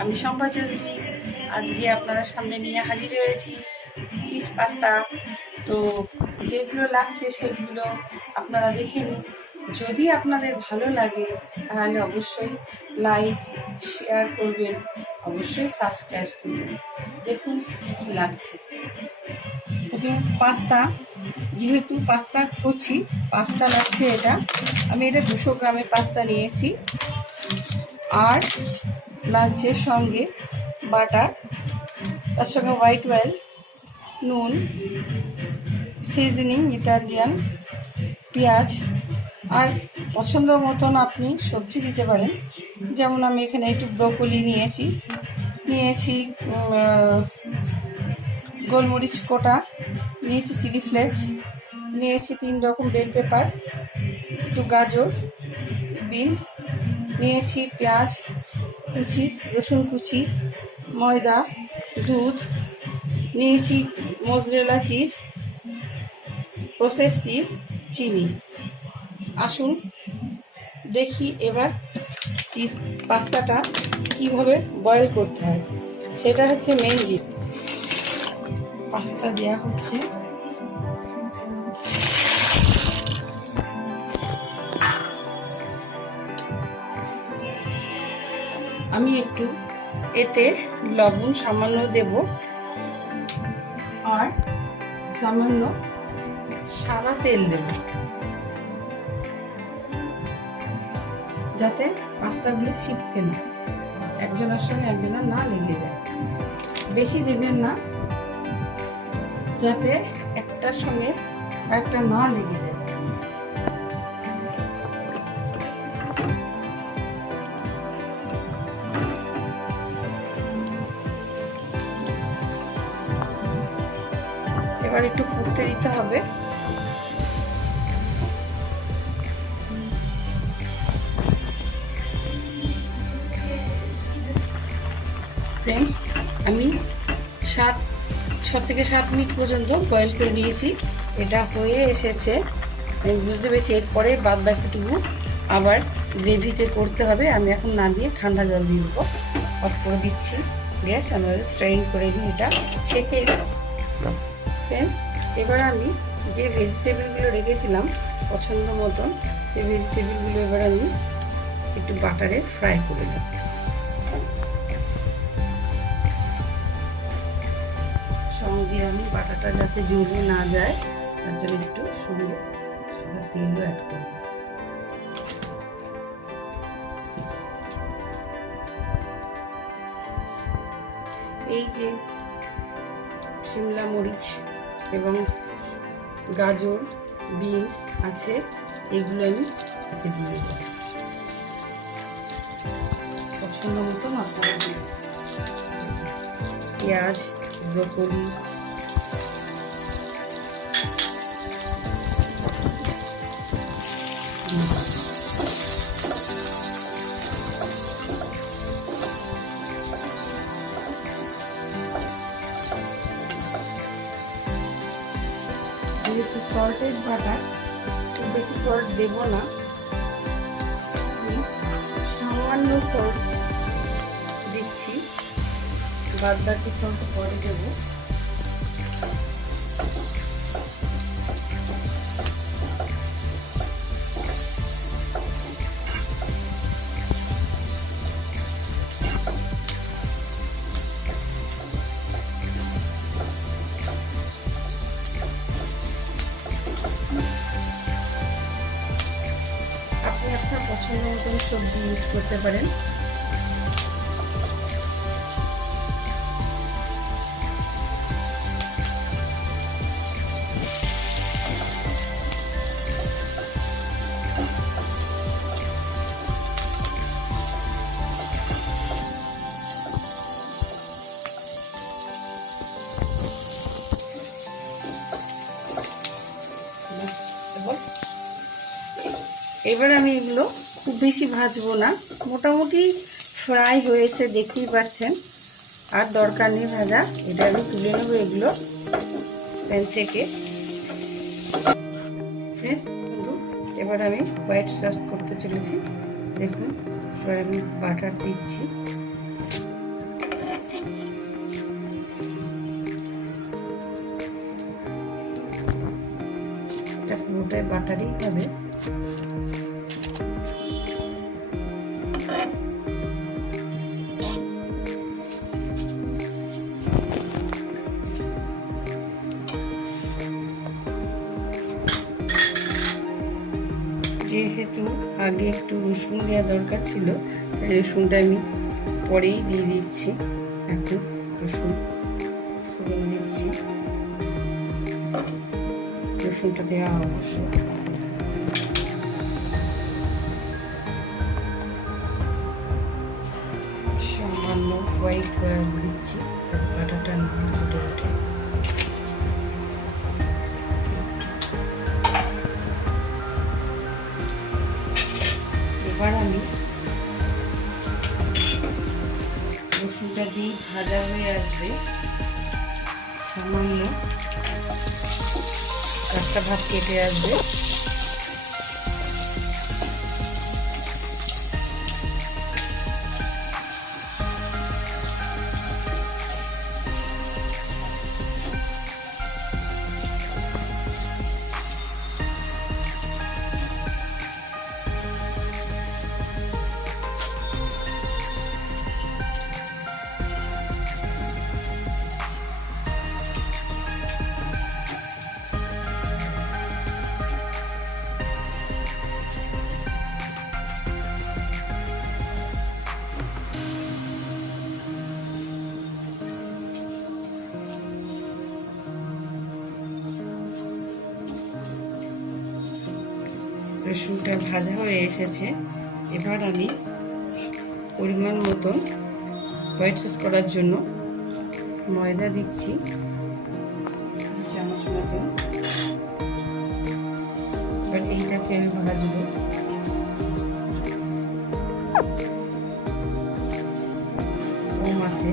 আমি শম্পা চৌধুরী আজকে আপনাদের সামনে নিয়ে হাজির হয়েছি চিজ পাস্তা। তো যেগুলো লাগছে সেগুলো আপনারা দেখে নিন। যদি আপনাদের ভালো লাগে তাহলে অবশ্যই লাইক শেয়ার করবেন, অবশ্যই সাবস্ক্রাইব করবেন। দেখুন কী কী লাগছে। প্রথমে পাস্তা, যেহেতু পাস্তা করছি পাস্তা লাগছে এটা। আমি এটা 200 গ্রামের পাস্তা নিয়েছি। আর লাগছে সঙ্গে বাটার, তার সঙ্গে হোয়াইট অয়েল, নুন, সিজনিং ইতালিয়ান, পেঁয়াজ, আর পছন্দ মতন আপনি সবজি দিতে পারেন। যেমন আমি এখানে একটু ব্রোকলি নিয়েছি গোলমরিচ কোটা, নিয়েছি চিলি ফ্লেক্স, নিয়েছি 3 রকম বেল পেপার, একটু গাজর, বিনস, নিয়েছি পেঁয়াজ কুচি, রসুন কুচি, ময়দা, দুধ, নিয়েছি মোজরেলা চিজ, প্রসেস চিজ, চিনি। আসুন দেখি এবার চিজ পাস্তাটা কিভাবে বয়েল করতে হয়। সেটা হচ্ছে মেন জিনিস। পাস্তা দেওয়া হচ্ছে, আমি একটু এতে লবণ সামান্য দেব আর সামান্য সাদা তেল দেব, যাতে পাস্তাগুলো ছিটকে না, একজনের সঙ্গে একজনের না লেগে যায়। বেশি দেবেন না, যাতে একটার সঙ্গে একটা না লেগে যায়। এবার একটু ফুটতে দিতে হবে। ফ্রেন্ডস, আমি 6 থেকে 7 মিনিট পর্যন্ত বয়েল করে নিয়েছি। এটা হয়ে এসেছে, আমি বুঝতে পেরেছি। এরপরে বাদ বাকিটুকু আবার গ্রেভিতে করতে হবে। আমি এখন না দিয়ে ঠান্ডা জল দিয়ে দেবো। অফ করে দিচ্ছি গ্যাস, আমি স্ট্রেইন করে নিই, এটা ছেঁকে। ফ্রেন্ডস, এবার আমি যে ভেজিটেবলগুলো রেখেছিলাম পছন্দ মতন, সেই ভেজিটেবলগুলো এবার আমি একটু বাটারে ফ্রাই করে নেব। সঙ্গে আমি বাটাটা যাতে জ্বলে না যায় তার জন্য একটু সঙ্গে সাদা তেলও অ্যাড করব। এই যে শিমলা মরিচ এবং গাজর, বিনস আছে, এগুলো আমি এতে দিয়ে দেব। পছন্দ মতন আপনারা দিন। পেঁয়াজ, ব্রোকলি, যেহেতু সল্টেড বাটার, খুব বেশি সল্ট দেব না, সামান্য সল্ট দিচ্ছি, বাদ বাকি সল্ট পরে দেবো। আপনি আপনার পছন্দ মতন সবজি ইউজ করতে পারেন। এবার আমি এগুলো খুব বেশি ভাজবো না, মোটামুটি ফ্রাই হয়েছে দেখতেই পাচ্ছেন, আর দরকার নেই ভাজা। এটা আমি তুলে নেবো এগুলো প্যান থেকে। ফ্রেন্ডস বন্ধু, এবার আমি হোয়াইট সস করতে চলেছি। দেখুন, এবার আমি বাটার দিচ্ছি, এটা পুরোটাই বাটারই হবে। যেহেতু আগে একটু রসুন দেওয়া দরকার ছিল, তাই রসুনটা আমি পরেই দিয়ে দিচ্ছি। এখন রসুন ফোড়ন দিচ্ছি, রসুনটা দেওয়া অবশ্যই। সামান্য হোয়াইট কয়েল দিচ্ছি, কাটাটা না ফুটে ওঠে। এবার আমি রসুনটা দিয়ে ভাজা হয়ে আসবে, সামান্য কাঁচা ভাব কেটে আসবে, রসুনটা ভাজা হয়ে এসেছে। এবার আমি পরিমাণ মতন হোয়াইট সস করার জন্য ময়দা দিচ্ছি, চামচ মতন। এবার এইটাকে আমি ভাজবো। কম আছে,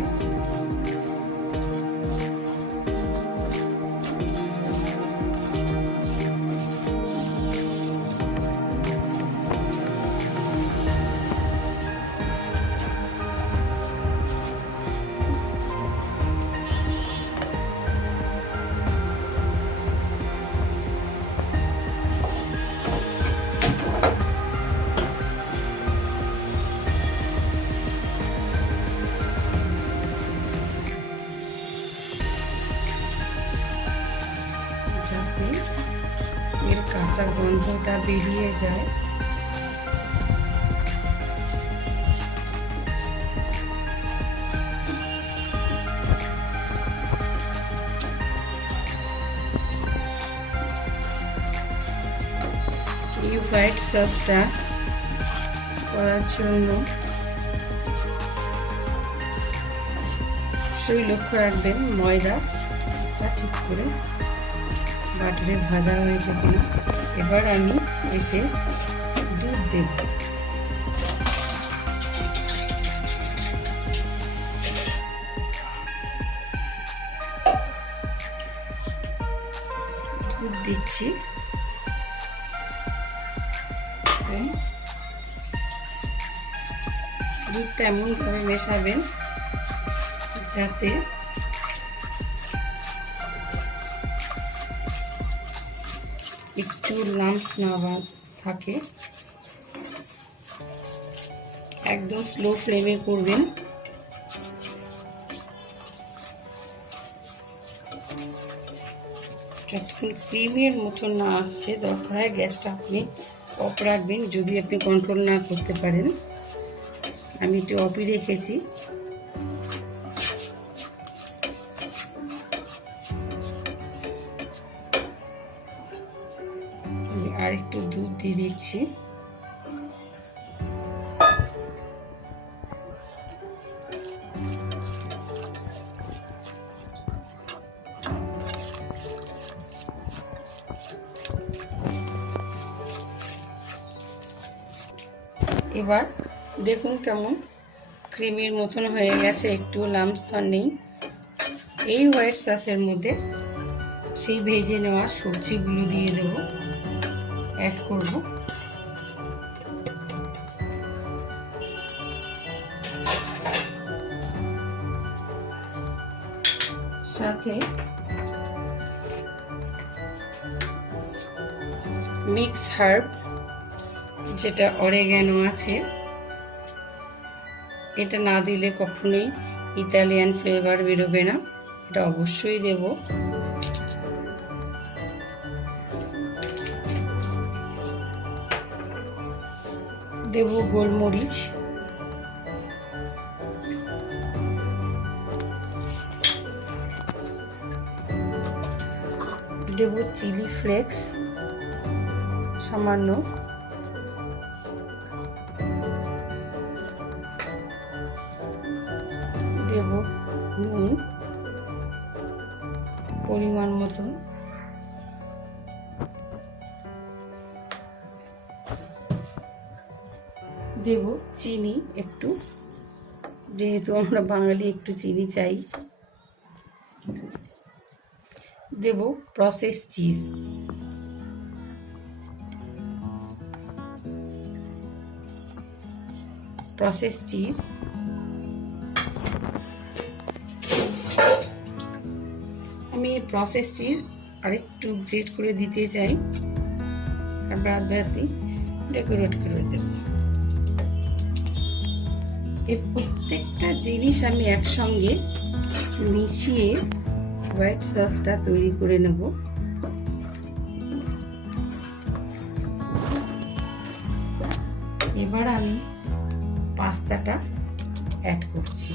যাতে এর কাঁচা গন্ধটা বেরিয়ে যায়। এই হোয়াইট সসটা করার জন্য অবশ্যই লক্ষ্য রাখবেন ময়দাটা ঠিক করে বাটারে ভাজা হয়েছে কিনা। এবার আমি এতে দুধ দেব। দুধ দিচ্ছি, দুধটা এমনভাবে মেশাবেন যাতে একটু লাম্পস না থাকে। একদম স্লো ফ্লেমে করবেন। যতক্ষণ ক্রিমের মতন না আসছে, দরকার হয় গ্যাসটা আপনি অফ রাখবেন যদি আপনি কন্ট্রোল না করতে পারেন। আমি একটু অফই রেখেছি। আর একটু দুধ দিয়ে দিচ্ছি। এবার দেখুন কেমন ক্রিমের মতন হয়ে গেছে, একটু লাম্পস নেই। এই হোয়াইট সসের মধ্যে সেই ভেজে নেওয়া সবজিগুলো দিয়ে দেব, অ্যাড করব। সাথে মিক্স হার্ব, যেটা অরেগানো আছে, এটা না দিলে কখনোই ইতালিয়ান ফ্লেভার বেরোবে না, এটা অবশ্যই দেব। দেব গোলমরিচ, দেব চিলি ফ্লেক্স সামান্য, দেব নুন পরিমাণ মতন, দেব চিনি একটু, যেহেতু আমরা বাঙালি একটু চিনি চাই। দেব প্রসেস চিজ, প্রসেস চিজ, আমি প্রসেস চিজ আরেকটু গ্রেট করে দিতে চাই, আর বাদ বাকি ডেকোরেট করে দেব। এই প্রত্যেকটা জিনিস আমি একসঙ্গে মিশিয়ে হোয়াইট সসটা তৈরি করে নেব। এবার আমি পাস্তাটা অ্যাড করছি।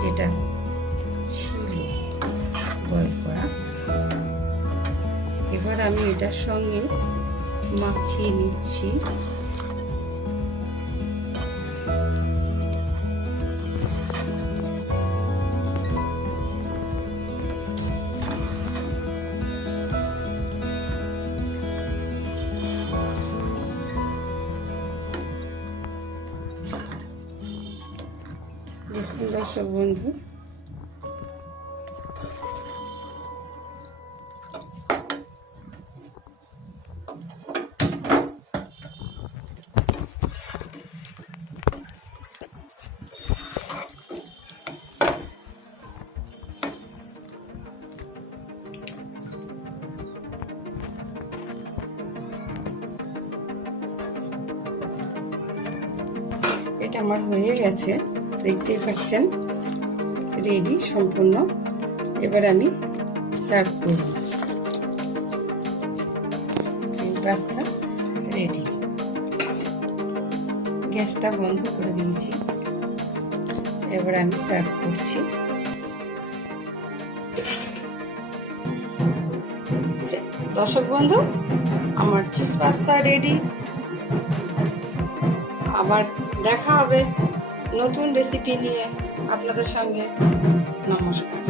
যেটা ছিল বয়েল করা, এবার আমি এটার সঙ্গে মাখিয়ে নিচ্ছি। দেখুন দর্শক বন্ধু, এটা আমার হয়ে গেছে, দেখতেই পাচ্ছেন রেডি সম্পূর্ণ। এবার আমি সার্ভ করব। পাস্তা রেডি, গ্যাসটা বন্ধ করে দিয়েছি। এবার আমি সার্ভ করছি। দর্শক বন্ধু, আমার চিজ পাস্তা রেডি। আবার দেখা হবে নতুন রেসিপি নিয়ে আপনাদের সঙ্গে। নমস্কার।